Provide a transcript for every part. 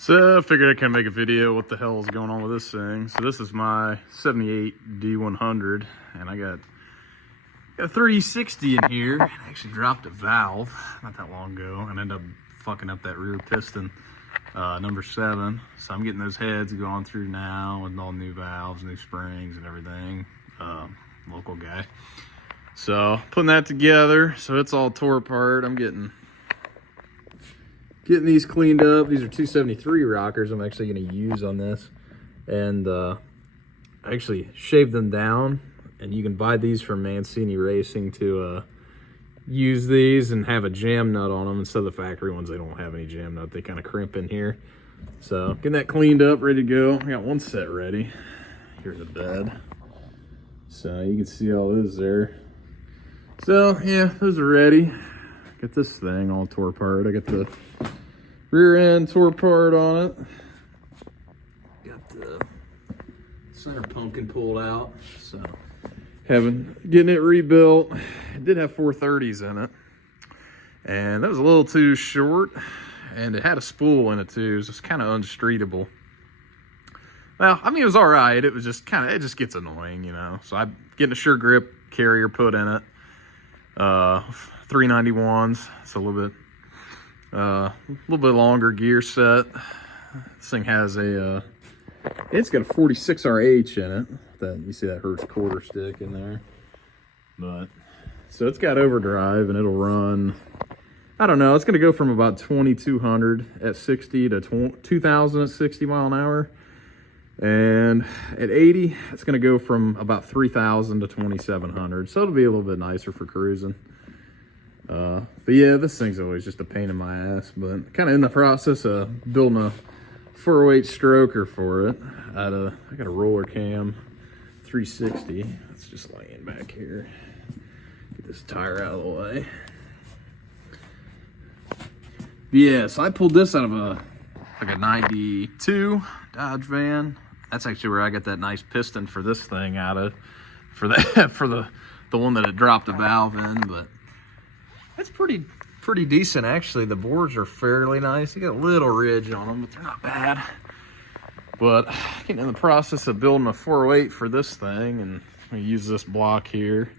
So I figured I can make a video what the hell is going on with this thing. So this is my 78 D100 and I got a 360 in here. I actually dropped a valve not that long ago and ended up fucking up that rear piston, number 7. So I'm getting those heads going through now with all new valves, new springs and everything. Local guy. So putting that together, so it's all tore apart. I'm getting these cleaned up. These are 273 rockers I'm actually going to use on this, and I actually shaved them down, and you can buy these from Mancini Racing to use these and have a jam nut on them instead of the factory ones. They don't have any jam nut, they kind of crimp in here. So getting that cleaned up, ready to go. I got one set ready. Here's the bed, so you can see all this there. So yeah, those are ready. Got this thing all tore apart. I got the rear end tore apart on it. Got the center pumpkin pulled out. So getting it rebuilt. It did have 430s in it, and that was a little too short, and it had a spool in it too. It was just kind of unstreetable. Well, I mean, it was all right. It was just it just gets annoying, you know. So I'm getting a sure grip carrier put in it. 391s. It's a little bit longer gear set. This thing has it's got a 46RH in it. That you see that Hertz quarter stick in there. But so it's got overdrive, and it'll run, I don't know, it's going to go from about 2200 at 60 to 2000 at 60 mile an hour. And at 80, it's going to go from about 3,000 to 2,700. So it'll be a little bit nicer for cruising. But yeah, this thing's always just a pain in my ass. But kind of in the process of building a 408 stroker for it. I got a roller cam 360. It's just laying back here. Get this tire out of the way. But yeah, so I pulled this out of like a 92 Dodge van. That's actually where I got that nice piston for this thing out of, for the one that it dropped the valve in. But it's pretty decent actually. The boards are fairly nice. They got a little ridge on them, but they're not bad. But getting in the process of building a 408 for this thing, and I use this block here,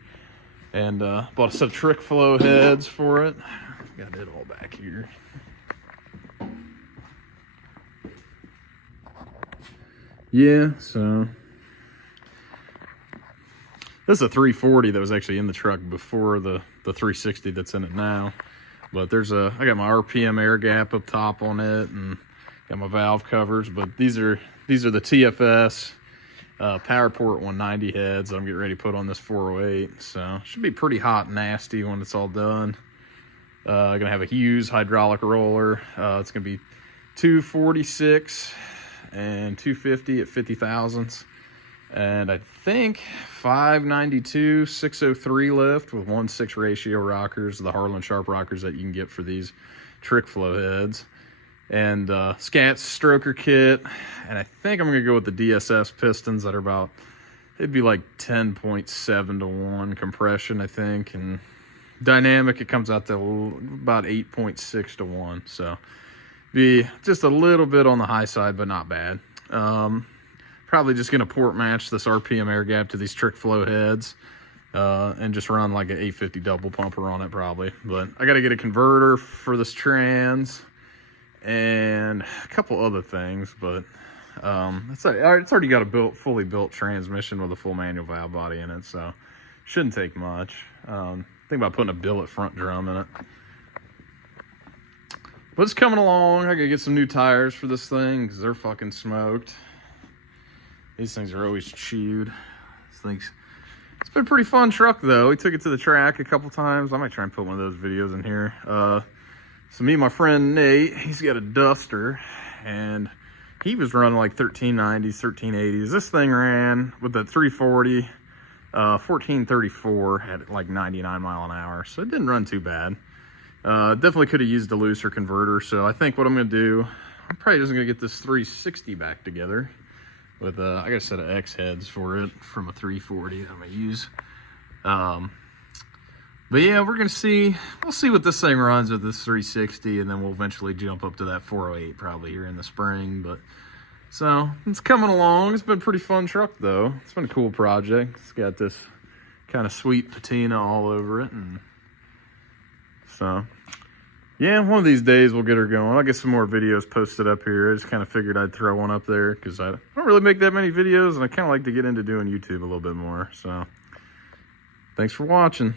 and bought a set of trick flow heads for it. Got it all back here. Yeah, so this is a 340 that was actually in the truck before the 360 that's in it now. But I got my RPM air gap up top on it, and got my valve covers. But these are the TFS PowerPort 190 heads that I'm getting ready to put on this 408. So it should be pretty hot and nasty when it's all done. I'm gonna have a Hughes hydraulic roller. It's gonna be 246 and 250 at 50 thousandths, and I think 592 603 lift with 1/6 ratio rockers, the Harlan Sharp rockers that you can get for these trick flow heads, and Scats stroker kit. And I think I'm gonna go with the DSS pistons that are it'd be like 10.7 to 1 compression, I think, and dynamic it comes out to about 8.6 to 1. So be just a little bit on the high side, but not bad. Probably just gonna port match this RPM air gap to these trick flow heads, and just run like an 850 double pumper on it probably. But I gotta get a converter for this trans and a couple other things, but it's already got a fully built transmission with a full manual valve body in it, so shouldn't take much. Think about putting a billet front drum in it. But it's coming along. I gotta get some new tires for this thing because they're fucking smoked. These things are always chewed. It's been a pretty fun truck though. We took it to the track a couple times. I might try and put one of those videos in here. So me and my friend Nate, he's got a Duster, and he was running like 1390s, 1380s. This thing ran with the 340, 1434 at like 99 mile an hour. So it didn't run too bad. Definitely could have used a looser converter. So I think what I'm gonna do, I'm probably just gonna get this 360 back together with I got a set of X heads for it from a 340 that I'm gonna use. But yeah, we'll see what this thing runs with this 360, and then we'll eventually jump up to that 408 probably here in the spring. But so it's coming along. It's been a pretty fun truck though. It's been a cool project. It's got this kind of sweet patina all over it, and so yeah, one of these days we'll get her going. I'll get some more videos posted up here. I just kind of figured I'd throw one up there because I don't really make that many videos, and I kind of like to get into doing YouTube a little bit more. So thanks for watching.